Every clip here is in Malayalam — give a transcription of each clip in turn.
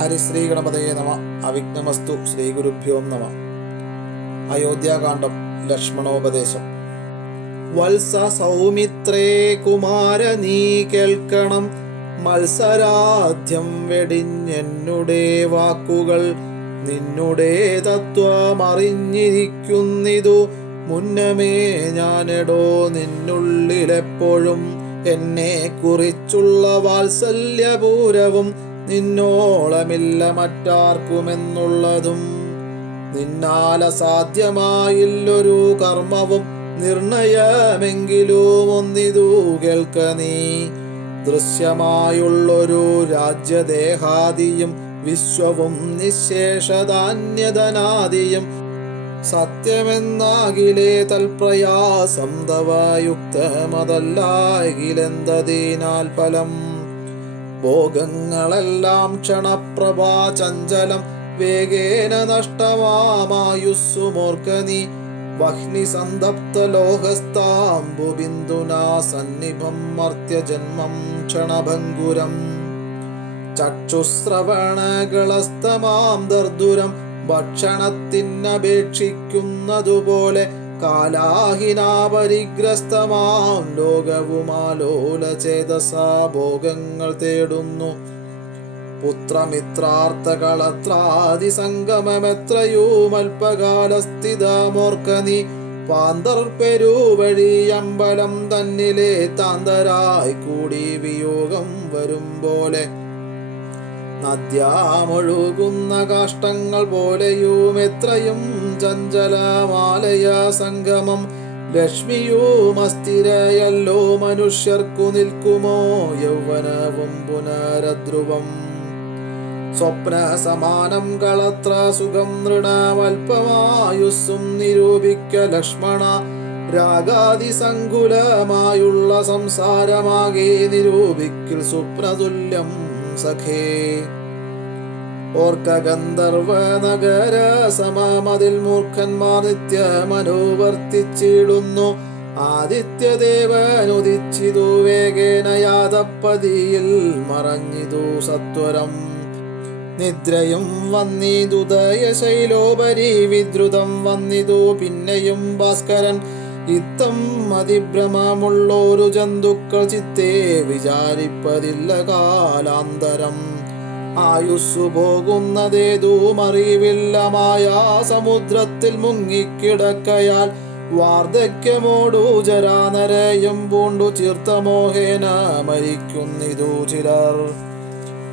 ഹരിശ്രീ ഗണപതയെ നമ. അവിഘ്നമസ്തു. ശ്രീ ഗുരുഭ്യോ നമ. അയോധ്യാകാന്ഡം. ലക്ഷ്മണോപദേശം. വത്സ സൗമിത്രേ കുമാര നീ കേൾക്കണം, മത്സരാദ്യം വെടിഞ്ഞെന്നുടെ വാക്കുകൾ. നിന്നുടെ തത്വമറിഞ്ഞിരിക്കുന്നിതു മുന്നമേ ഞാനെടോ നിന്നുള്ളിലെപ്പോഴും. എന്നെ കുറിച്ചുള്ള വാത്സല്യപൂരവും നിന്നോളമില്ല മറ്റാർക്കുമെന്നുള്ളതും. നിന്നാൽ അസാധ്യമായില്ലൊരു കർമ്മവും നിർണയമെങ്കിലും ഒന്നിതു കേൾക്ക നീ. ദൃശ്യമായുള്ളൊരു രാജ്യദേഹാദിയും വിശ്വവും നിശേഷധാന്യധനാദിയും സത്യമെന്നാകിലേ തൽപ്രയാസം തവ യുക്തമതല്ലാകിലെന്തതിനാൽ ഫലം. ഭോഗങ്ങളെല്ലാം ക്ഷണപ്രഭാ ചഞ്ചലം, വേഗേന നഷ്ടമായുസ്സുമോർക്ക നീ. വഹ്നി സന്തപ്ത ലോഹസ്താംബുബിന്ദുനാ സന്നിഭം മർത്യജന്മം ക്ഷണഭംഗുരം. ചക്ഷുശ്രവണകളസ്തമാം ദർദുരം ഭക്ഷണത്തിനപേക്ഷിക്കുന്നതുപോലെ. കാലാഹിനാപരിഗ്രസ്തമാം ലോകവുമാലോലചേതസാ ഭോഗങ്ങൾ തേടുന്നു. പുത്രമിത്രാർത്ഥകളത്രാദിസംഗമമെത്രയുമൽപകാലസ്ഥിതമോർക്ക നീ. പാന്തർപ്പെരുവഴിയമ്പലം തന്നിലെ താന്തരായി കൂടി വിയോഗം വരും പോലെ. നദ്യാമൊഴുകുന്ന കാഷ്ടങ്ങൾ പോലെയും എത്രയും ചഞ്ചലമാലയ സംഗമം. ലക്ഷ്മിയും അസ്ഥിരയല്ലോ മനുഷ്യർക്കു നിൽക്കുമോ യൗവനവും പുനരധ്രുവം. സ്വപ്ന സമാനം കളത്ര സുഖം നൃണമൽപമായുസ്സും നിരൂപിക്ക ലക്ഷ്മണ. രാഗാതിസങ്കുലമായുള്ള സംസാരമാകെ നിരൂപിക്കിൽ സ്വപ്നതുല്യം സഖേ. ഓർക്ക ഗന്ധർവ നഗര സമമതിൽ മൂർഖന്മാർ നിത്യമനുവർത്തിച്ചിടുന്നു. ആദിത്യദേവനുദിച്ചിതു വേഗേന യാതപ്പതിയിൽ മറഞ്ഞിതു സത്വരം. നിദ്രയും വന്നിതുദയശൈലോപരി വിദ്രുതം വന്നിതു പിന്നെയും ഭാസ്കരൻ. ഇത്തം അതിഭ്രമമുള്ളൊരു ജന്തുക്കൾ ചിത്തേ വിചാരിപ്പതില്ല കാലാന്തരം. ആയുസ്സു പോകുന്നതേതുമറിവില്ല മായാ സമുദ്രത്തിൽ മുങ്ങിക്കിടക്കയാൽ. വാർദ്ധക്യമോടു ജരാനരയും പൂണ്ടു ചീർത്തമോഹേന മരിക്കുന്നിതു ചിലർ.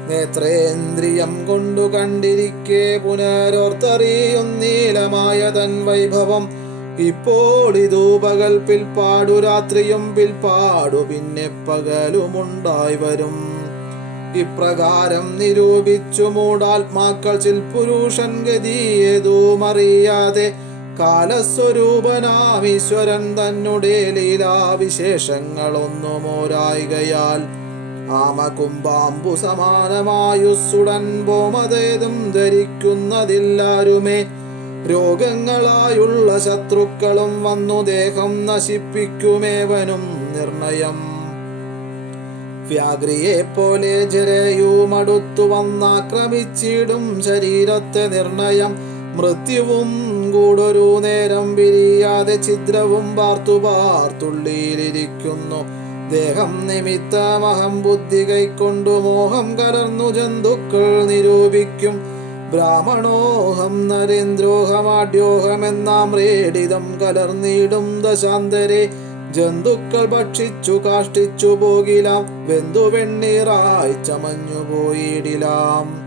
നേത്രേന്ദ്രിയം കൊണ്ടു കണ്ടിരിക്കെ പുനരോർത്തറിയുന്നീലമായ തൻ വൈഭവം. ഇപ്പോൾ ഇതു പകൽ പിൽപ്പാടു രാത്രിയും പിൽപ്പാടു പിന്നെ പകലുമുണ്ടായി വരും. ഇപ്രകാരം നിരൂപിച്ചു മൂടാത്മാക്കൾ ചിൽപുരുഷൻ ഗതിയേതുമറിയാതെ. കാലസ്വരൂപനാമീശ്വരൻ തന്നെ ലീലാവിശേഷങ്ങളൊന്നുമോരായികയാൽ. ആമകുംഭാംബു സമാനമായുസ്സുടൻ ഭോമതേതും ധരിക്കുന്നതില്ലാരുമേ. രോഗങ്ങളായുള്ള ശത്രുക്കളും വന്നു ദേഹം നശിപ്പിക്കുമേവനും നിർണയം. വ്യാഗ്രിയെ പോലെ ജരയുമടുത്തു വന്നാക്രമിച്ചിടും ശരീരത്തെ നിർണയം. മൃത്യുവും കൂടൊരു നേരം പിരിയാതെ ഛിദ്രവും പാർത്തുള്ളിയിരിക്കുന്നു. ദേഹം നിമിത്തമഹം ബുദ്ധി കൈക്കൊണ്ടു മോഹം കലർന്നു ജന്തുക്കൾ നിരൂപിക്കും. ബ്രാഹ്മണോഹം നരേന്ദ്രോഹമാഢ്യോഹമെന്നാം റേഡിതം കലർന്നിടും ദശാന്തരെ. ജന്തുക്കൾ ഭക്ഷിച്ചു കാഷ്ടിച്ചു പോകിലാം, വെന്തു വെണ്ണീറായി ചമഞ്ഞു പോയിടിലാം.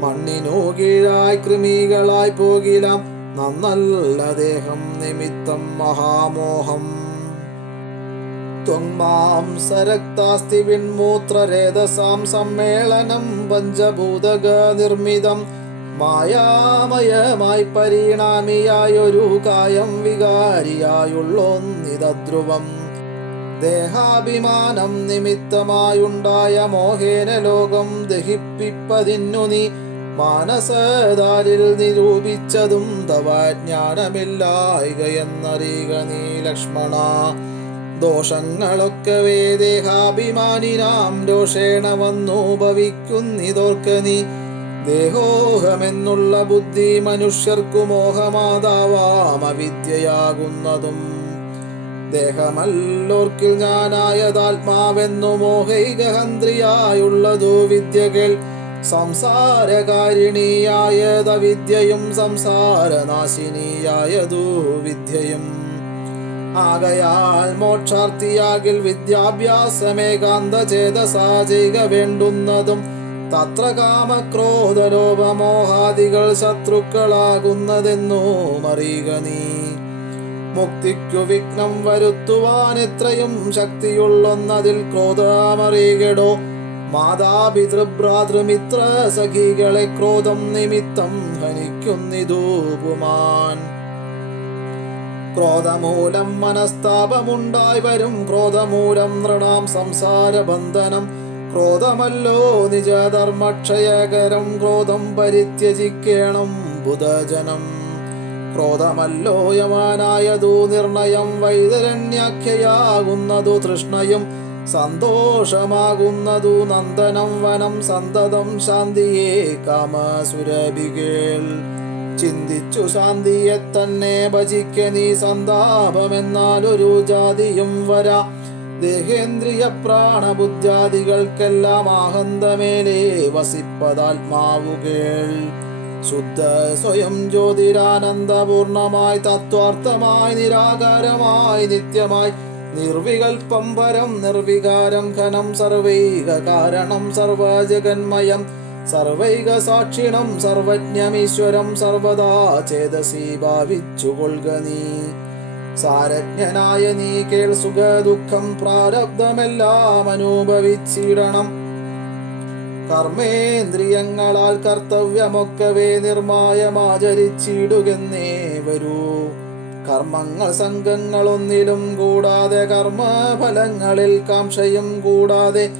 മണ്ണിനു കീഴായി കൃമികളായി പോകിലാം, നന്നല്ല ദേഹം നിമിത്തം മഹാമോഹം. ത്വങ്മാംസരക്താസ്തി വിൺമൂത്രരേതസാം സമ്മേളനം പഞ്ചഭൂതക നിർമ്മിതം. മായാമയമായി പരിണാമിയായൊരു കായം വികാരിയായുള്ളൊന്നിതധ്രുവം. ദേഹാഭിമാനം നിമിത്തമായുണ്ടായ മോഹേന ലോകം ദഹിപ്പിപ്പതിന്നു നീ. മാനസദാരിൽ നിരൂപിച്ചതും തവ ജ്ഞാനമില്ലായികയെന്നറിയുക നീ ലക്ഷ്മണ. ദോഷങ്ങളൊക്കവേ ദേഹാഭിമാനിനാം രോഷേണ വന്നു ഭവിക്കുന്നിതോർക്ക നീ. ദേഹോഹമെന്നുള്ള ബുദ്ധി മനുഷ്യർക്കു മോഹമാതാവാം അവിദ്യയാകുന്നതും. ദേഹമല്ലോർക്കിൽ ഞാനായതാത്മാവെന്നു മോഹൈകഹന്ത്രിയായുള്ളതു വിദ്യകൾ. സംസാരകാരിണിയായതവിദ്യയും സംസാരനാശിനിയായതു വിദ്യയും. ആകയാൽ മോക്ഷാർത്ഥിയാകിൽ വിദ്യാഭ്യാസമേകാന്ത ചേതസാ ചെയ്യുക വേണ്ടുന്നതും. തത്ര കാമക്രോധലോഭമോഹാദികൾ ശത്രുക്കളാകുന്നതെന്നും അറിയുക നീ. മുക്തിക്കു വിഘ്നം വരുത്തുവാൻ എത്രയും ശക്തിയുള്ളൊന്നതിൽ ക്രോധമറിയടോ. മാതാപിതൃഭ്രാതൃമിത്ര സഖികളെ ക്രോധം നിമിത്തം ഹനിക്കുന്നിതു പുമാൻ. ക്രോധമൂലം മനസ്താപമുണ്ടായി വരും, ക്രോധമൂലം നൃണാം സംസാരബന്ധനം. ക്രോധമല്ലോ നിജധർമ്മക്ഷയകരം, ക്രോധം പരിത്യജിക്കേണം ബുധജനം. ക്രോധമല്ലോ യമാനായതു നിർണയം, വൈതരണ്യാഖ്യയാകുന്നതു തൃഷ്ണയും. സന്തോഷമാകുന്നതു നന്ദനം വനം, സന്തതം ശാന്തിയെ കാമസുരഭികൾ. ചിന്തിച്ചു ശാന്തിയെ തന്നെ ഭജിക്ക നീ, സന്താപമെന്നാലൊരു ജാതിയും വരാ. ദേഹേന്ദ്രിയ പ്രാണബുദ്ധ്യാദികൾക്കെല്ലാം ആഹന്തമേലേ വസിപ്പതാത്മാവുകൾ. ശുദ്ധ സ്വയം ജ്യോതിരാനന്ദപൂർണമായി തത്വാർത്ഥമായി നിരാകാരമായി നിത്യമായി. നിർവികൽപ്പം പരം നിർവികാരം ഘനം, സർവൈക കാരണം സർവജഗന്മയം. സർവൈക സാക്ഷിണം സർവജ്ഞമീശ്വരം, സർവദാ ചേതസി ഭാവിച്ചുകൊള്ളുക നീ. സാരജ്ഞനായ നീ കേൾ, സുഖ ദുഃഖം പ്രാരബ്ധമെല്ലാം അനുഭവിച്ചിടണം. കർമ്മേന്ദ്രിയങ്ങളാൽ കർത്തവ്യമൊക്കവേ നിർമായമാചരിച്ചിടുകെന്നേ വരൂ. കർമ്മങ്ങൾ സംഘങ്ങളൊന്നിലും കൂടാതെ, കർമ്മഫലങ്ങളിൽ കാംക്ഷയും കൂടാതെ.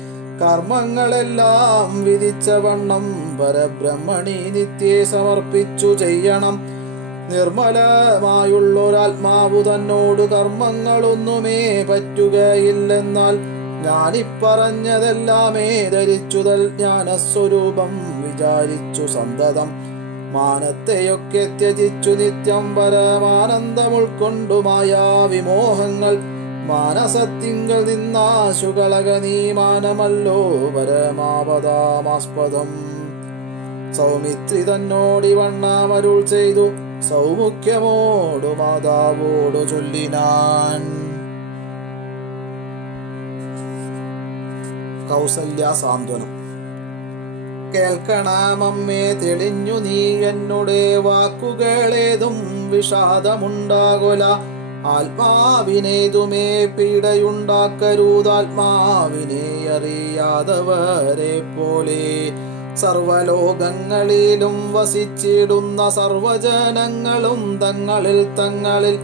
കർമ്മങ്ങളെല്ലാം വിധിച്ച വണ്ണം പരബ്രഹ്മണി നിത്യേ സമർപ്പിച്ചു ചെയ്യണം. നിർമ്മലമായുള്ളൊരാത്മാവു തന്നോട് കർമ്മങ്ങളൊന്നുമേ പറ്റുകയില്ലെന്നാൽ, ഞാനിപ്പറഞ്ഞതെല്ലാമേ ധരിച്ചുതൽ ജ്ഞാനസ്വരൂപം വിചാരിച്ചു സന്തതം. മാനത്തെയൊക്കെ ത്യജിച്ചു നിത്യം പരമാനന്ദം ഉൾക്കൊണ്ടു മായാ വിമോഹങ്ങൾ. മാനസത്തിങ്കൽ നിന്നാശുകളക നീ, മാനമല്ലോ പരമാപദാമാസ്പദം. സൗമിത്രി തന്നോടിവണ്ണമരുൾ ചെയ്തു, സൗമുഖ്യമോടു മാതാവോടു ചൊല്ലിനാൻ. കൗസല്യ സാന്ത്വനം. കേൾക്കണമമ്മേ തെളിഞ്ഞു നീ എന്നുടെ വാക്കുകളേതും വിഷാദമുണ്ടാകൊല. ആത്മാവിനേതുമേ പീഡയുണ്ടാക്കരുതാത്മാവിനെ അറിയാതവരെ പോലെ. സർവലോകങ്ങളിലും വസിച്ചിടുന്ന സർവജനങ്ങളും തങ്ങളിൽ തങ്ങളിൽ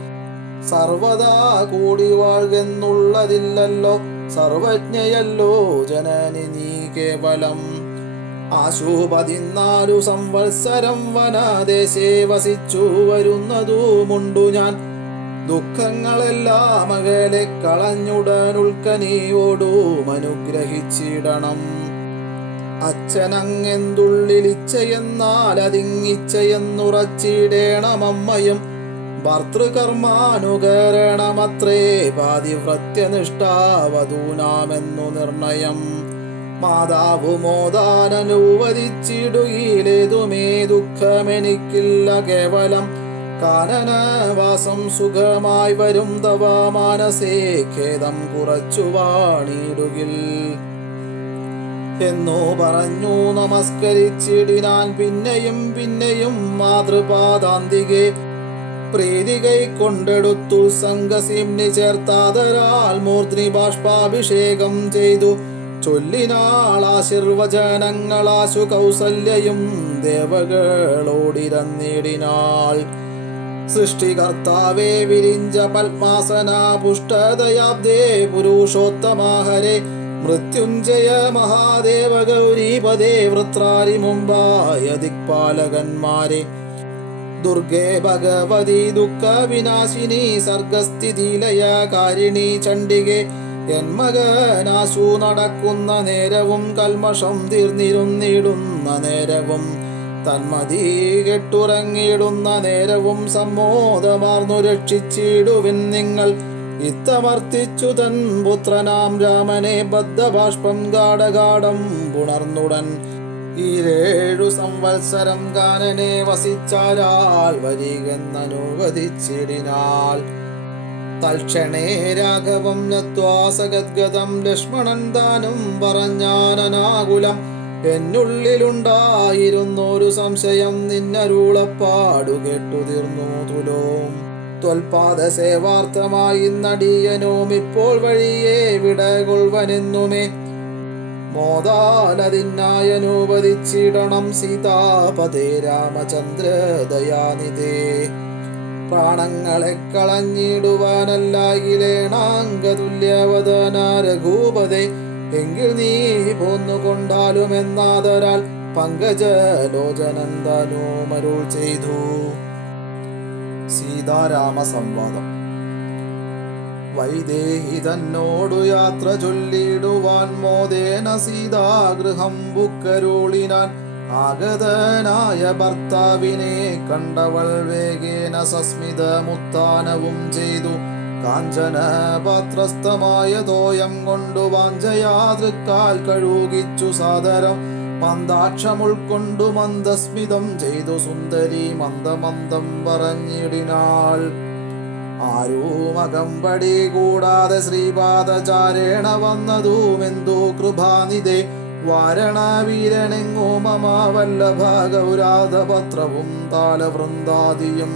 സർവദാ കൂടി വാഴുന്നുള്ളതില്ലല്ലോ. സർവജ്ഞയല്ലോ ജനനി നീ കേവലം. 14 സംവത്സരം വനദേശേ വസിച്ചു വരുന്നതുമുണ്ടു ഞാൻ. ദുഃഖങ്ങളെല്ലാം അകലെ കളഞ്ഞുടനുൾക്കനിയോടും അനുഗ്രഹിച്ചിടണം. അച്ഛനങ്ങെന്തുള്ളിലിച്ഛയെന്നാൽ അതിങ്ങിച്ഛയെന്നുറച്ചിടേണമമ്മയും. ഭർതൃകർമാനുകരണമത്രേ പാതിവ്രത്യനിഷ്ഠാവധൂനാമെന്നു നിർണയം. മാതാവു മോദാനനുവദിച്ചിടുകയിലേതുമേ ദുഃഖമെനിക്കില്ല കേവലം. കാനനവാസം സുഖമായി വരും തവ മാനസേ, ഖേദം കുറച്ചു വാണിടുകിൽ എന്നു പറഞ്ഞു നമസ്കരിച്ചിടിനാൻ. പിന്നെയും പിന്നെയും മാതൃപാദാന്തികെ പ്രീതികൈ കൊണ്ടെടുത്തു സംഘസിംനി ചേർത്താതരാൽ മൂർധ്നി ബാഷ്പാഭിഷേകം ചെയ്തു. ചൊല്ലിനാളാശീർവചനങ്ങളാശു കൗസല്യയും ദേവകളോടിരന്നിടിനാൾ. സൃഷ്ടികർത്താവേ വിരിഞ്ച പത്മാസന പുഷ്ടദയാബ്ദേ പുരുഷോത്തമാഹരെ. മൃത്യുഞ്ജയ മഹാദേവ ഗൗരീപദേ വൃത്രാരി മുമ്പായ ദിക്പാലകന്മാരെ. ദുർഗേ ഭഗവതി ദുഃഖ വിനാശിനി സർഗസ്ഥിതിലയ കാരിണി ചണ്ഡികെ. എൻ മകനാശു നടക്കുന്ന നേരവും കൽമഷം തീർന്നിരുന്നിടുന്ന നേരവും തന്മതി കെട്ടുറങ്ങിയിടുന്ന നേരവും സമ്മോദമാർന്നു രക്ഷിച്ചിടുവിൻ നിങ്ങൾ. ഇത്തമർത്തിച്ചു തൻ പുത്രനാം രാമനെ ബദ്ധബാഷ്പം ഗാഢഗാഠം പുണർന്നുടൻ. 7 സംവത്സരം കാനനെ വസിച്ചാരാൾ വരികെന്നനുവദിച്ചിടിനാൾ. തൽക്ഷണേ രാഘവം നത്വാസഗദ്ഗതം ലക്ഷ്മണൻ താനും പറഞ്ഞാനനാകുലം. എന്നുള്ളിലുണ്ടായിരുന്നൊരു സംശയം നിന്നരുളപ്പാടു കേട്ടു തീർന്നു തുലോം. ത്വൽപാദ സേവാർത്ഥമായി നടിയനോം ഇപ്പോൾ വഴിയെ വിടകൊൾവനെന്നുമേ മോദാലതിനായനുവദിച്ചിടണം സീതാപതേ രാമചന്ദ്ര ദയാനിധേ. പ്രാണങ്ങളെ കളഞ്ഞിടുവാനല്ലായിലേണാംഗതുല്യവദന രഘൂപതേ. എങ്കിൽ നീ പോന്നുകൊണ്ടാലുമെന്നാദരാൽ പങ്കജലോചനൻ താനുമരുൾ ചെയ്തു. സീതാരാമ സംവാദം. വൈദേഹി തന്നോടു യാത്ര ചൊല്ലിടുവാൻ മോദേന സീതാഗൃഹം ബുക്കരുളിനാൻ. ആഗതനായ ഭർത്താവിനെ കണ്ടവൾ വേഗേന സസ്മിതമുത്ഥാനവും ചെയ്തു. കാഞ്ചന പാത്രസ്ഥമായ തോയം കൊണ്ടു വാഞ്ചയാതൃക്കാൽ കഴുകിച്ചു സാദരം. മന്ദാക്ഷമുൾക്കൊണ്ടു മന്ദസ്മിതം ചെയ്തു സുന്ദരി മന്ദമന്ദം പറഞ്ഞിടിനാൾ. ആരുമകമ്പടി കൂടാതെ ശ്രീപാദചാരേണ വന്നതുമെന്തു കൃപാനിധേ. വാരണവീരനെങ്ങോ മമ വല്ലഭ ഗൗരാധപത്രവും താലവൃന്ദാദിയും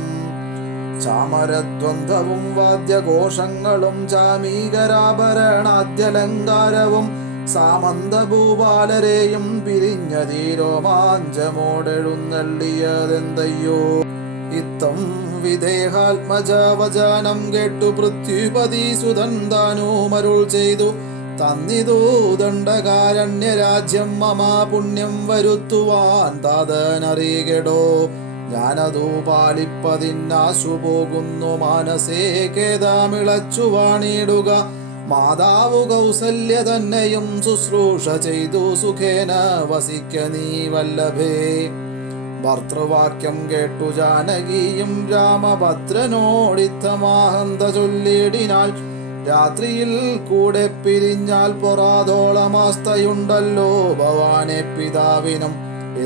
ചാമരദ്വന്ദ്വവും വാദ്യഘോഷങ്ങളും ചാമീകരാഭരണാദ്യലങ്കാരവും സാമന്തഭൂപാലരെയും പിരിഞ്ഞതീരോമാഞ്ചമോടെഴുന്നള്ളിയതെന്തയ്യോ. ഇത്തം വിദേഹാത്മജവചനം കേട്ടു പൃഥ്വിപതി സുതൻ താനുമരുൾ ചെയ്തു. തന്നിതു ദണ്ഡകാരണ്യരാജ്യം മമ പുണ്യം വരുത്തുവാൻ താതനറികെടോ. ഞാനതു പാലിപ്പതിന്നാശു പോകുന്നു മാനസേ ഖേദമിളച്ചു വാണിടുക. മാതാവു കൗസല്യ തന്നെയും ശുശ്രൂഷ ചെയ്തു സുഖേന വസിക്ക നീ വല്ലഭേ. ഭർത്തൃവാക്യം കേട്ടു ജാനകിയും രാമഭദ്രനോടിത്തമാഹന്ത ചൊല്ലിടിനാൾ. രാത്രിയിൽ കൂടെ പിരിഞ്ഞാൽ പൊറാതോളമാസ്തയുണ്ടല്ലോ ഭവാനെ പിതാവിനും.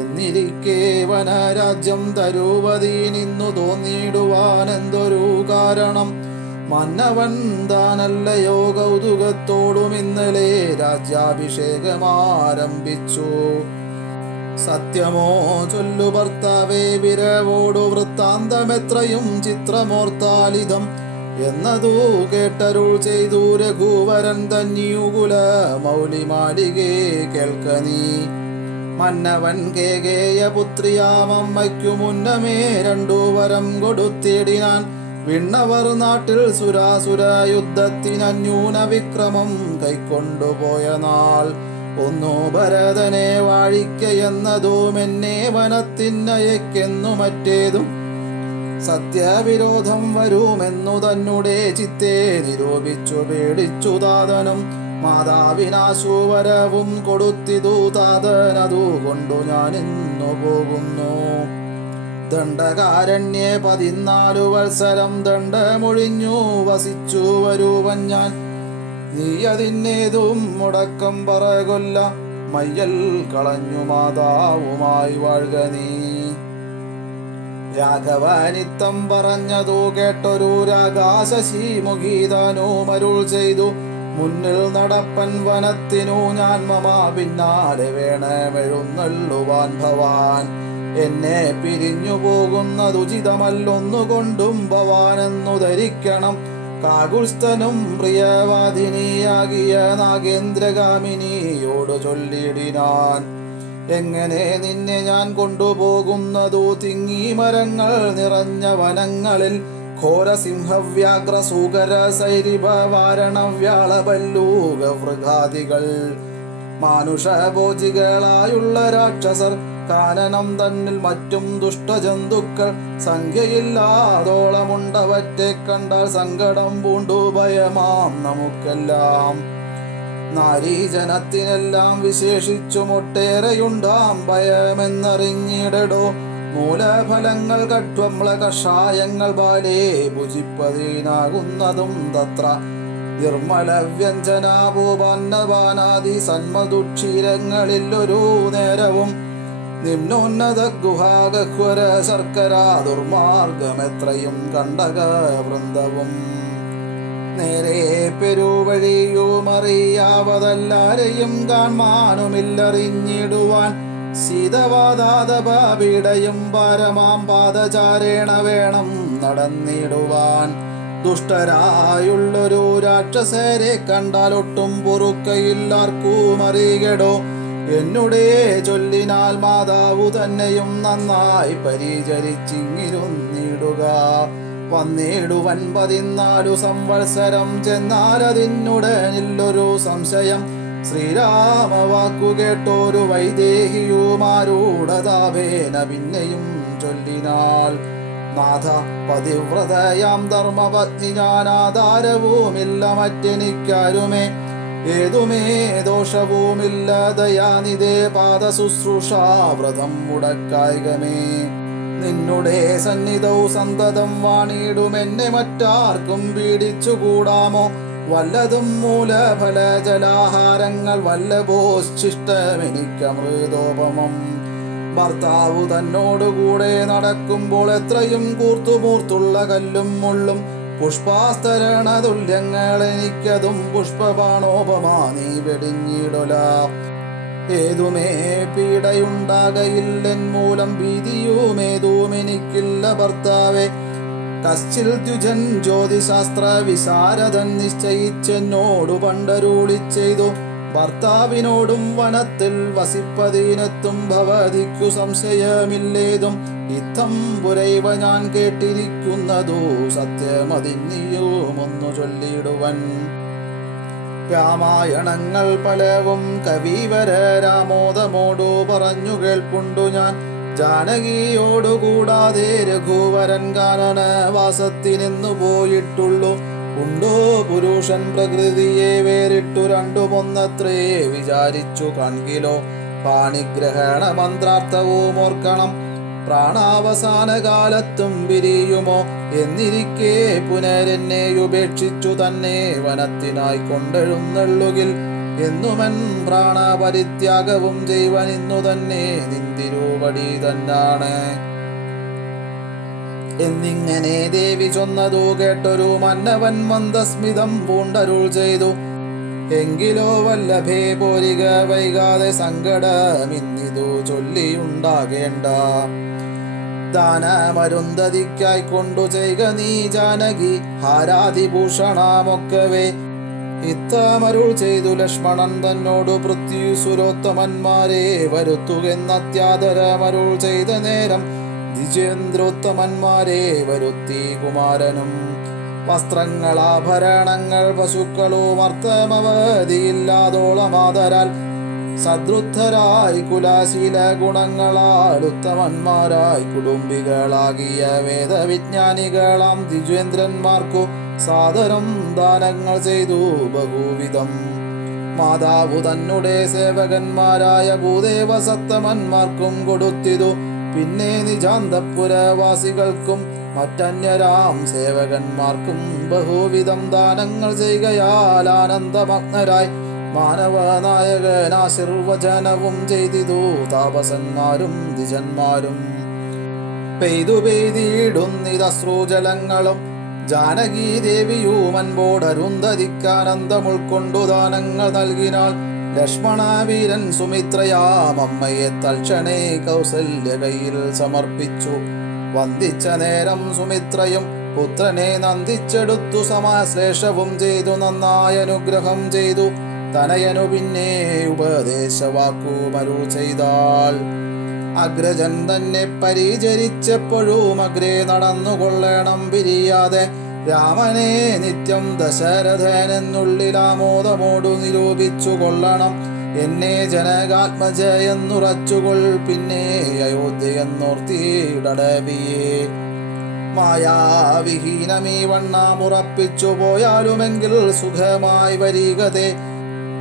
എന്നിരിക്കെ വനരാജ്യം തരൂപതി നിന്നു തോന്നിടുവാനെന്തൊരു കാരണം. മന്നവൻ താനല്ലയോ കൗതുകത്തോടും ഇന്നലെ രാജ്യാഭിഷേകമാരംഭിച്ചു. സത്യമോ ചൊല്ലു ഭർത്താവേ വിരവോടു വൃത്താന്തമെത്രയും ചിത്രമോർത്താലിതം എന്നതു കേട്ടരുൾ ചെയ്തു രഘുവരൻ തന്യുകുല മൗലിമാലികേ കേൾക്ക നീ. മന്നവൻ കേകേയ പുത്രിയാമമ്മയ്ക്കു മുന്നമേ 2 വരം കൊടുത്തിടിനാൻ. വിണ്ണവർ നാട്ടിൽ സുരാസുര യുദ്ധത്തിനന്യൂന വിക്രമം കൈക്കൊണ്ടുപോയ നാൾ. ഒന്നു ഭരതനെ വാഴിക്കയെന്നതും എന്നെ വനത്തിനയക്കെന്നു മറ്റേതും സത്യവിരോധം വരുമെന്നു തന്നെ ചിത്തെ നിരൂപിച്ചു പേടിച്ചു താതനം. മാതാവിനാശു വരവും കൊടുത്തിതു താതനതു കൊണ്ടു ഞാൻ ഇന്നു പോകുന്നു. ദണ്ഡകാരണ്യെ 14 വത്സരം ദണ്ഡമൊഴിഞ്ഞു വസിച്ചു വരുവൻ ഞാൻ. നീ അതിന്നേതും മുടക്കം പറകൊല്ല മയ്യൽ കളഞ്ഞു മാതാവുമായി വാഴുക നീ. രാഘവനിത്തം പറഞ്ഞതു കേട്ടൊരു രാഗാശശി മുഖീതാനുമരുൾ ചെയ്തു. മുന്നിൽ നടപ്പൻ വനത്തിനു ഞാൻ മമ പിന്നാലെ വേണമെഴുന്നള്ളുവാൻ ഭവാൻ. എന്നെ പിരിഞ്ഞു പോകുന്നതുചിതമല്ലൊന്നുകൊണ്ടും ഭവാനെന്നു ധരിക്കണം. കാകുൽസ്ഥനും പ്രിയവാദിനിയാകിയ നാഗേന്ദ്രഗാമിനിയോട് ചൊല്ലിടിനാൻ. എങ്ങനെ നിന്നെ ഞാൻ കൊണ്ടുപോകുന്നതു തിങ്ങി മരങ്ങൾ നിറഞ്ഞ വനങ്ങളിൽ. ഘോരസിംഹവ്യാഘ്ര സൂകര സൈരിഭ വാരണവ്യാളഭല്ലൂക മൃഗാദികൾ മാനുഷഭോജികളായുള്ള രാക്ഷസർ. കാനനം തന്നിൽ മറ്റും ദുഷ്ടജന്തുക്കൾ സംഖ്യയില്ലാതോളമുണ്ടവറ്റെ കണ്ടാൽ സങ്കടം പൂണ്ടു ഭയമാം നമുക്കെല്ലാം. നാരീജനത്തിനെല്ലാം വിശേഷിച്ചുമൊട്ടേറെയുണ്ടാം ഭയമെന്നറിഞ്ഞിടടോ. മൂലഫലങ്ങൾ കട്വമ്ല കഷായങ്ങൾ ബാലേ ഭുജിപ്പതിനാകുന്നതും തത്ര. നിർമ്മല വ്യഞ്ജനാഭൂപാന്നപാനാദി സന്മധുക്ഷീരങ്ങളിൽ ഒരു നേരവും നിമ്നോന്നത ഗുഹാഗഹ്വര ശർക്കര ദുർമാർഗമെത്രയും കണ്ടക വൃന്ദവും. നേരെ പെരുവഴിയുമറിയാവതല്ലാരെയും കാൺമാനുമില്ലറിഞ്ഞിടുവാൻ ശീതവാതാതപീഡയും പരമാം പാദചാരേണ വേണം നടന്നിടുവാൻ. ദുഷ്ടരായുള്ളൊരു രാക്ഷസരെ കണ്ടാലൊട്ടും പൊറുക്കയില്ലാർക്കും അറിയടോ. എന്നുടേ ചൊല്ലിനാൽ മാതാവു തന്നെയും നന്നായി പരിചരിച്ചിങ്ങിരുന്നിടുക. വന്നിടുവൻ 14 സംവത്സരം ചെന്നാലതിനുടനില്ലൊരു സംശയം. ശ്രീരാമ വാക്കു കേട്ടോരു വൈദേഹിയുമാരൂഢതാപേന പിന്നെയും ചൊല്ലിനാൾ. നാഥ, പതിവ്രതയാം ധർമ്മപത്നി ഞാനാധാരവുമില്ല മറ്റെനിക്കാരുമേ. ഏതുമേ ദോഷവുമില്ല ദയാനിധേ പാദശുശ്രൂഷാവ്രതം മുടക്കായികമേ. നിന്നുടെ സന്നിധൗ സന്തതം വാണിടുമെന്നെ മറ്റാർക്കും പീഡിച്ചുകൂടാമോ. വല്ലതും മൂലഫല ജലാഹാരങ്ങൾ വല്ലഭോശ്ചിഷ്ടമെനിക്കമൃതോപമം. ഭർത്താവു തന്നോടുകൂടെ നടക്കുമ്പോൾ എത്രയും കൂർത്തുമൂർത്തുള്ള കല്ലും മുള്ളും പുഷ്പാസ്തരണ തുല്യങ്ങൾ എനിക്കതും പുഷ്പബാണോപമാ നീ വെടിഞ്ഞിടൊല. ഏതുമേ പീഡയുണ്ടാകയില്ലെൻ മൂലം ഭീതിയുമേതുമെനിക്കില്ല ഭർത്താവേ. കശ്ചിൽ ദ്വിജൻ ജ്യോതിശാസ്ത്ര വിശാരദൻ നിശ്ചയിച്ചെന്നോടു പണ്ടരുളി ചെയ്തു. ഭർത്താവിനോടും വനത്തിൽ വസിപ്പതിനെത്തും ഭവതിക്കു സംശയമില്ലേതും. ഇത്തം പുരൈവ ഞാൻ കേട്ടിരിക്കുന്നതു സത്യമതിന്നിയുമൊന്നു ചൊല്ലിടുവൻ. രാമായണങ്ങൾ പലവും കവിവര രാമോദമോടു പറഞ്ഞു കേൾപ്പുണ്ടു ഞാൻ. ജാനകിയോടുകൂടാതെ രഘുവരൻ കാനനവാസത്തിനെന്നു പോയിട്ടുള്ളു. ഉണ്ടോ പുരുഷൻ പ്രകൃതിയെ വേറിട്ടു രണ്ടുമൊന്നത്രേ വിചാരിച്ചു കൺകിലോ. പാണിഗ്രഹണ മന്ത്രാർത്ഥവും ഓർക്കണം. പ്രാണാവസാന കാലത്തും പിരിയുമോ എന്നിരിക്കെ പുനരെന്നെ ഉപേക്ഷിച്ചു തന്നെ വനത്തിനായി കൊണ്ടെഴുന്നള്ളുകിൽ എന്നുമൻ പ്രാണപരിത്യാഗവും ചെയ്വൻ ഇന്നു തന്നെ നിന്തിരുപടി തന്നാണ് എന്നിങ്ങനെ ദേവി ചൊന്നതു കേട്ടൊരു മന്നവൻ മന്ദസ്മിതം പൂണ്ടരുൾ ചെയ്തു. എങ്കിലോ വല്ലഭേ പോരിക വൈകാതെ സങ്കടമിന്നിതു ചൊല്ലിയുണ്ടാകേണ്ട. ദാനമരുന്ധതിക്കായി കൊണ്ടു ചെയ്ക നീ ജാനകി ഹാരാതിഭൂഷണമൊക്കവേ. ഇത്തമരുൾ ചെയ്തു ലക്ഷ്മണൻ തന്നോടു പൃഥ്വിസുരോത്തമന്മാരെ വരുത്തുകെന്നത്യാദരമരുൾ ചെയ്ത നേരം ദ്വിജേന്ദ്രോത്തമന്മാരെ വരുത്തി കുമാരനും. വസ്ത്രങ്ങളാഭരണങ്ങൾ പശുക്കളും അർത്ഥമവധിയില്ലാതോളമാതരാൽ സദ്രുദ്ധരായി കുലാശീല ഗുണങ്ങളാൽ ഉത്തമന്മാരായി കുടുംബികളാകിയ വേദവിജ്ഞാനികളാം ദ്വിജേന്ദ്രന്മാർക്കു സാദരം ദാനങ്ങൾ ചെയ്തു ബഹുവിധം. മാതാവു തന്നുടെ സേവകന്മാരായ ഭൂദേവ സത്തമന്മാർക്കും കൊടുത്തിതു. പിന്നെ നിജാന്തപുരവാസികൾക്കും മറ്റന്യരാം സേവകന്മാർക്കും ബഹുവിധം ദാനങ്ങൾ ചെയ്യുകയാൽ ആനന്ദമഗ്നരായി മാനവനായകനാശീർവചനവും ചെയ്തിതു താപസന്മാരും ദ്വിജന്മാരും. പെയ്തു പെയ്തിടുന്നിതശ്രുജലങ്ങളും ജാനകീ ദേവിയുമൻപോടരുന്ധതിക്കാനന്ദമുൾക്കൊണ്ടു ദാനങ്ങൾ നൽകിനാൾ. ലക്ഷ്മണവീരൻ സുമിത്രയാം അമ്മയെ തൽക്ഷണേ കൗസല്യ കയ്യിൽ സമർപ്പിച്ചു. വന്ദിച്ച നേരം സുമിത്രയും പുത്രനെ നന്ദിച്ചെടുത്തു സമാശ്ലേഷവും ചെയ്തു നന്നായി അനുഗ്രഹം ചെയ്തു. തനയനു പിന്നെ ഉപദേശവാക്കുമരുൾ ചെയ്താൾ. അഗ്രജൻ തന്നെ പരിചരിച്ചപ്പോഴും അഗ്രേ നടന്നുകൊള്ളണം പിരിയാതെ. രാമനെ നിത്യം ദശരഥനെന്നുള്ളിലാമോദമോടു നിരൂപിച്ചു കൊള്ളണം. എന്നെ ജനകാത്മജയെന്നുറച്ചുകൊൾ പിന്നെ അയോധ്യയെന്നോർത്തിടവിയേ. മായാവിഹീനമീ വണ്ണമുറപ്പിച്ചു പോയാലുമെങ്കിൽ സുഖമായി വരികതേ.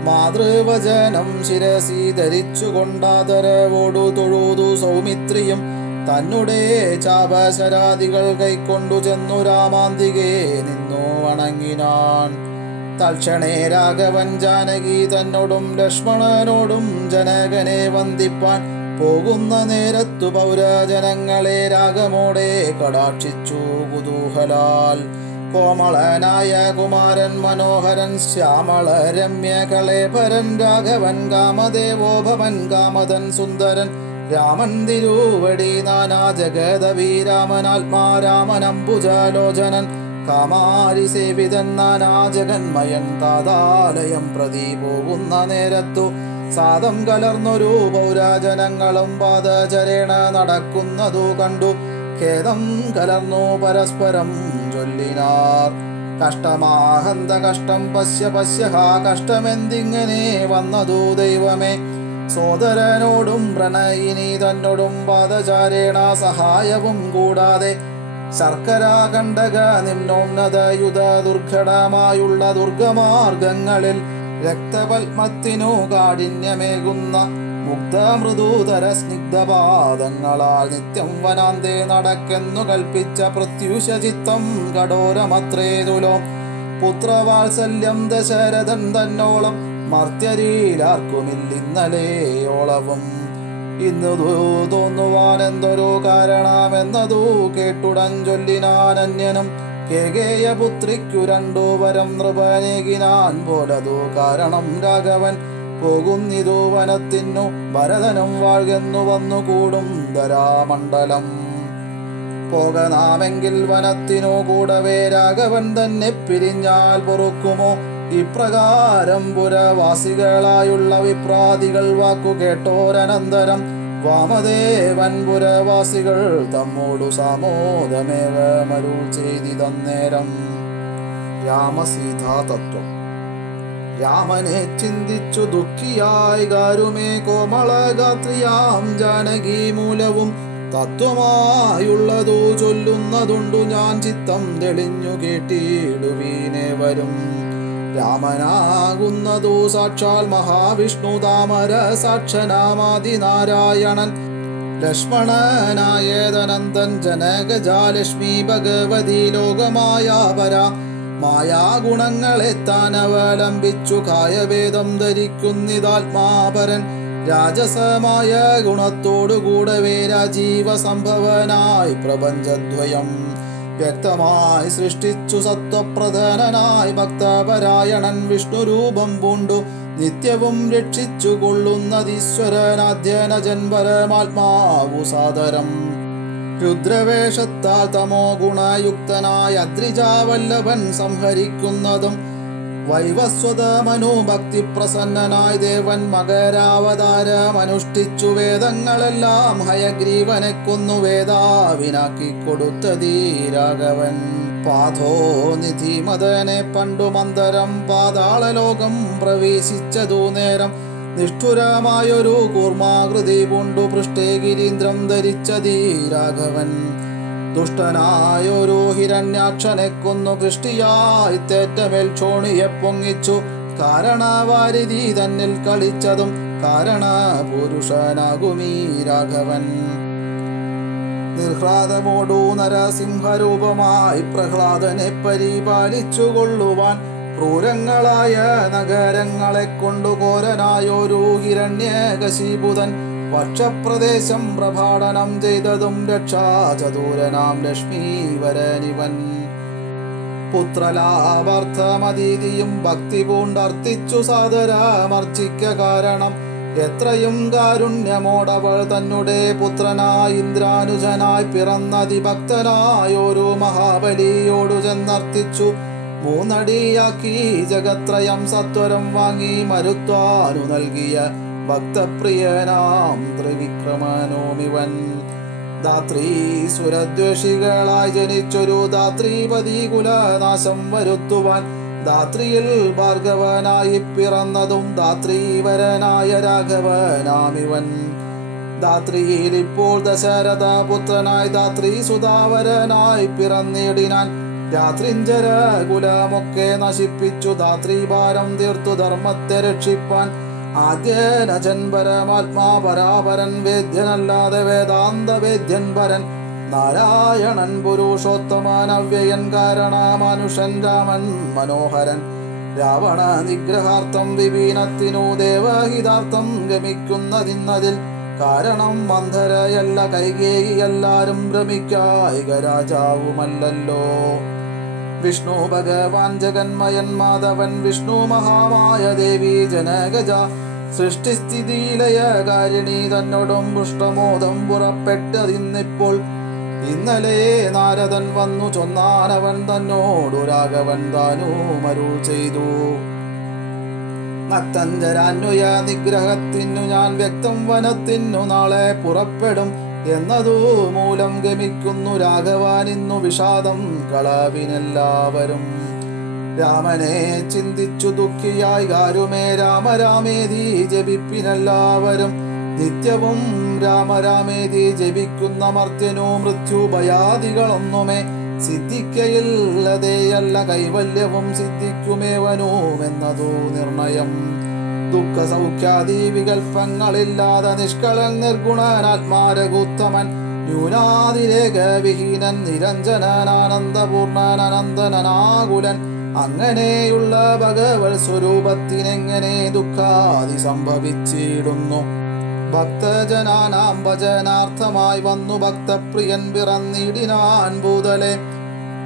മാതൃവചനം ശിരസി ധരിച്ചുകൊണ്ടാദരവോടു തൊഴുതു സൗമിത്രിയും തന്നെ ചാപശരാദികൾ കൈക്കൊണ്ടു ചെന്നു രാമാന്തികെ നിന്നു വണങ്ങിനാൻ. തൽക്ഷണേ രാഘവൻ ജാനകി തന്നോടും ലക്ഷ്മണനോടും ജനകനെ വന്ദിപ്പാൻ പോകുന്ന നേരത്തു പൗരജനങ്ങളെ രാഗമോടെ കടാക്ഷിച്ചു കുതൂഹലാൽ. കോമളനായ കുമാരൻ മനോഹരൻ ശ്യാമള രമ്യ കളേപരൻ രാഘവൻ കാമദേവോഭവൻ കാമതൻ സുന്ദരൻ രാമൻ തിരുവടി നാനാ ജഗദഭിരാമനാത്മാരാമനംബുജാലോചനൻ കാമാരി സേവിതൻ നാനാ ജഗന്മയൻ താതാലയം പ്രതി പോകുന്ന നേരത്തു സാദം കലർന്നൊരു പൗരജനങ്ങളും പാദചരേണ നടക്കുന്നതു കണ്ടു ഖേദം കലർന്നു പരസ്പരം ചൊല്ലിനാർ. കഷ്ടമാഹന്ത കഷ്ടം പശ്യ പശ്യഹ കഷ്ടമെന്തിങ്ങനെ വന്നതു ദൈവമേ. സോദരനോടും പ്രണയിനി തന്നോടും പാദചാരേണ സഹായവും കൂടാതെ ശർക്കര കണ്ടക നിമ്നോന്നത യുധ ദുർഘടമായുള്ള ദുർഗമാർഗങ്ങളിൽ രക്തപത്മത്തിനു കാഠിന്യമേകുന്ന മുഗ്ധമൃദൂതര സ്നിഗ്ധപാദങ്ങളാൽ നിത്യം വനാന്തേ നടക്കെന്നു കൽപ്പിച്ച പ്രത്യുഷചിത്തം കഠോരമത്രേ തുലോം. പുത്രവാത്സല്യം ദശരഥൻ തന്നോളം മർത്യരിലാർക്കുമില്ലിന്നലെയോളവും. ഇന്നു തോന്നുവാൻ എന്തൊരു കാരണമെന്നതു കേട്ടുടൻ ചൊല്ലിനാൻ അന്യനും. കേകേയപുത്രിക്കു രണ്ടു വരം നൃപനേകിനാൻ പോലതു കാരണം രാഘവൻ പോകുന്നിതു വനത്തിനു ഭരതനും വാഴ്കെന്നു വന്നുകൂടും ധരാമണ്ഡലം. പോകനാമെങ്കിൽ വനത്തിനു കൂടവേ രാഘവൻ തന്നെ പിരിഞ്ഞാൽ പൊറുക്കുമോ. ഇപ്രകാരം പുരവാസികളായുള്ള വിപ്രാദികൾ വാക്കു കേട്ടോരനന്തരം വാമദേവൻ പുരവാസികൾ തമ്മോടു സാമോദമേവമരുൾ ചെയ്തിതന്നേരം. രാമസീതാ തത്വം. രാമനെ ചിന്തിച്ചു ദുഃഖിയായി ഗാരുമേ കോമളഗാത്രിയാം ജാനകി മൂലവും തത്വമായുള്ളതു ചൊല്ലുന്നതുണ്ടു ഞാൻ ചിത്തം തെളിഞ്ഞു കേട്ടിടുവീനെ വരും. രാമനാകുന്നതു സാക്ഷാൽ മഹാവിഷ്ണു താമര സാക്ഷനാമാദിനാരായണൻ ലക്ഷ്മണനായേതനന്ദൻ ജനകജാലക്ഷ്മി ഭഗവതി ലോകമായാപര മായാഗുണങ്ങളെ താൻ അവലംബിച്ചു കായഭേദം ധരിക്കുന്നിതാത്മാപരൻ രാജസമായ ഗുണത്തോടുകൂടവേ രാജീവ സംഭവനായി പ്രപഞ്ചദ്വയം വ്യക്തമായി സൃഷ്ടിച്ചു സത്വപ്രധാനനായി ഭക്തപരായണൻ വിഷ്ണുരൂപം പൂണ്ടു നിത്യവും രക്ഷിച്ചു കൊള്ളുന്നതീശ്വരനാദ്യനജൻ പരമാത്മാവു സാദരം. രുദ്രവേഷത്താൽ തമോ ഗുണയുക്തനായ അദ്രിജാവല്ലഭൻ സംഹരിക്കുന്നതും വൈവസ്വതമനുഭക്തി പ്രസന്നനായി ദേവൻ മകരാവതാരമനുഷ്ഠിച്ചു വേദങ്ങളെല്ലാം ഹയഗ്രീവനെ കൊന്നു വേദാവിനാക്കി കൊടുത്തതീ രാഘവൻ. പാഥോനിധി മദനെ പണ്ടു മന്ദരം പാതാളലോകം പ്രവേശിച്ചതു നേരം നിഷ്ഠുരമായൊരു കൂർമാകൃതി പൂണ്ടു പൃഷ്ഠേ ഗിരീന്ദ്രം ധരിച്ചതീ രാഘവൻ. ദുഷ്ടനായൊരു ഹിരണ്യാക്ഷനെ കൊന്നു കൃഷ്ടിയായി തേറ്റമേൽ ക്ഷോണിയെ പൊങ്ങിച്ചു കാരണവാരിധി തന്നിൽ കളിച്ചതും കാരണ പുരുഷനാകുമീ രാഘവൻ. നിർഹ്ലാദമോടു നരസിംഹരൂപമായി പ്രഹ്ലാദനെ പരിപാലിച്ചു കൊള്ളുവാൻ ക്രൂരങ്ങളായ നഗരങ്ങളെ കൊണ്ടു ഘോരനായൊരു ഹിരണ്യകശിപുതൻ പക്ഷപ്രദേശം പ്രഭാടനം ചെയ്തതും രക്ഷാചതൂരനാം ലക്ഷ്മീവരനിവൻ. പുത്രലാഭാർത്ഥമതീതിയും ഭക്തി പൂണ്ടർത്തിച്ചു സാദരമർച്ചിക്ക കാരണം എത്രയും കാരുണ്യമോടവൾ തന്നെ പുത്രനായി ഇന്ദ്രാനുജനായി പിറന്നതിഭക്തനായൊരു മഹാബലിയോടു ചെന്നർത്തിച്ചു മൂന്നടിയാക്കി ജഗത്രയം സത്വരം വാങ്ങി മരുത്വാനു നൽകിയ ഭക്തപ്രിയനാം ത്രിവിക്രമനോമിവൻ. ധാത്രീ സുരദ്വേഷികളായി ജനിച്ചൊരു ധാത്രീപതി കുലനാശം വരുത്തുവാൻ ധാത്രിയിൽ ഭാർഗവനായി പിറന്നതും ധാത്രീവരനായ രാഘവനാമിവൻ. ധാത്രിയിൽ ഇപ്പോൾ ദശരഥ പുത്രനായി ധാത്രീ സുധാവരനായി പിറന്നിടിനാൻ രാത്രിഞ്ചര കുലമൊക്കെ നശിപ്പിച്ചു ധാത്രീഭാരം തീർത്തു ധർമ്മത്തെ രക്ഷിപ്പാൻ ആദ്യനജൻ പരമാത്മാ പരാപരൻ വേദ്യനല്ലാതെ വേദാന്ത വേദ്യൻ പരൻ നാരായണൻ പുരുഷോത്തമൻ അവ്യയൻ കാരണമാനുഷൻ രാമൻ മനോഹരൻ രാവണ നിഗ്രഹാർത്ഥം വിപീനത്തിനു ദേവഹിതാർത്ഥം ഗമിക്കുന്നതിന്നതിൽ കാരണം മന്ധരയല്ല കൈകേയി എല്ലാരും ഭ്രമിക്കായിക രാജാവുമല്ലല്ലോ. വിഷ്ണു ഭഗവാൻ ജഗന്മയൻ മാധവൻ വിഷ്ണു മഹാമായ ദേവി ജനഗജ സൃഷ്ടിസ്ഥിതിലയകാരിണി തന്നോടും പുഷ്ടമോദം പുറപ്പെട്ടതിന്നിപ്പോൾ ഇന്നലെ നാരദൻ വന്നു ചൊന്നാനവൻ തന്നോടു രാഘവൻ താനുമരുൾ ചെയ്തു. നക്തഞ്ചരാന്വയ നിഗ്രഹത്തിനു ഞാൻ വ്യക്തം വനത്തിനു നാളെ പുറപ്പെടും എന്നതു മൂലം ഗമിക്കുന്നു രാഘവാൻ ഇന്നു വിഷാദം കളവിനെല്ലാവരും. രാമനെ ചിന്തിച്ചു ദുഃഖിയായി ആരുമേ രാമരാമേതി ജപിപ്പിനെല്ലാവരും നിത്യവും രാമരാമേതി ജപിക്കുന്ന മർത്യനു മൃത്യുഭയാദികളൊന്നുമേ സിദ്ധിക്കയില്ലതേയല്ല കൈവല്യവും സിദ്ധിക്കുമേവനുമെന്നതു നിർണയം. ദുഃഖ സൗഖ്യാദി വികൽപ്പങ്ങളില്ലാതെ നിഷ്കളൻ നിർഗുണനാത്മാരഘുത്തമൻ ന്യൂനാതിരേകവിഹീനൻ നിരഞ്ജനാനന്ദപൂർണൻ അനന്തനാകുലൻ അങ്ങനെയുള്ള ഭഗവത് സ്വരൂപത്തിനെങ്ങനെ ദുഃഖാദി സംഭവിച്ചിടുന്നു. ഭക്തജനാനാം ഭജനാർത്ഥമായി വന്നു ഭക്തപ്രിയൻ പിറന്നിടിനാൻ ഭൂതലെ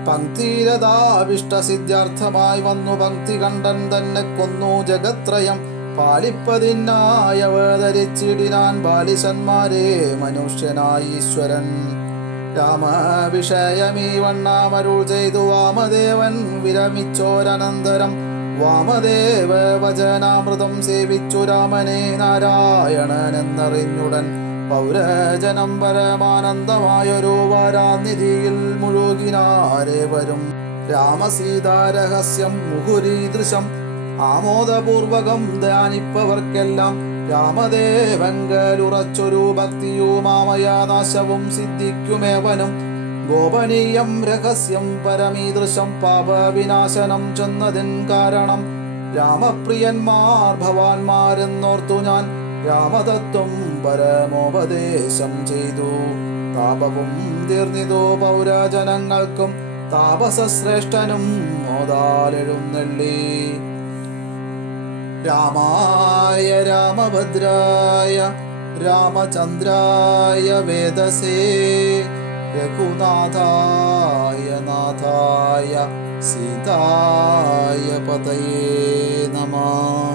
പങ്ക്തിരഥാഭിഷ്ടസിദ്ധ്യാർത്ഥമായി വന്നു പങ്ക്തി കണ്ടൻ തന്നെ കൊന്നു ജഗത്രയം പാലിപ്പതിനായി അവതരിച്ചിടിനാൻ ബാലിശന്മാരെ മനുഷ്യനായി ഈശ്വരൻ. രാമവിഷയമീ വണ്ണാമരുൾ ചെയ്തു വാമദേവൻ വിരമിച്ചോരനന്തരം വാമദേവ വചനാമൃതം സേവിച്ചു രാമനെ നാരായണൻ എന്നറിഞ്ഞുടൻ പൗരജനം പരമാനന്ദമായൊരു വാരാനിധിയിൽ മുഴുകിനാരേവരും. രാമസീതാരഹസ്യം മുഹുരീദൃശം ആമോദപൂർവകം ധ്യാനിപ്പവർക്കെല്ലാം രാമദേവങ്കലുറച്ചൊരു ഭക്തിയുമാമയാനാശവും സിദ്ധിക്കുമേവനും. ഗോപനീയം രഹസ്യം പരമീദൃശം പാപവിനാശനം ചെന്നതിൻ കാരണം രാമപ്രിയന്മാർ ഭവാന്മാരെന്നോർത്തു ഞാൻ രാമതത്വം പരമോപദേശം ചെയ്തു. താപവും തീർന്നിതോ പൗരജനങ്ങൾക്കും താപസശ്രേഷ്ഠനും മോദാലെഴുന്നള്ളി. രാമായ രാമഭദ്രായ രാമചന്ദ്രായ വേദസേ രഘുനാഥായ നാഥായ സീതായ പതയേ നമഃ.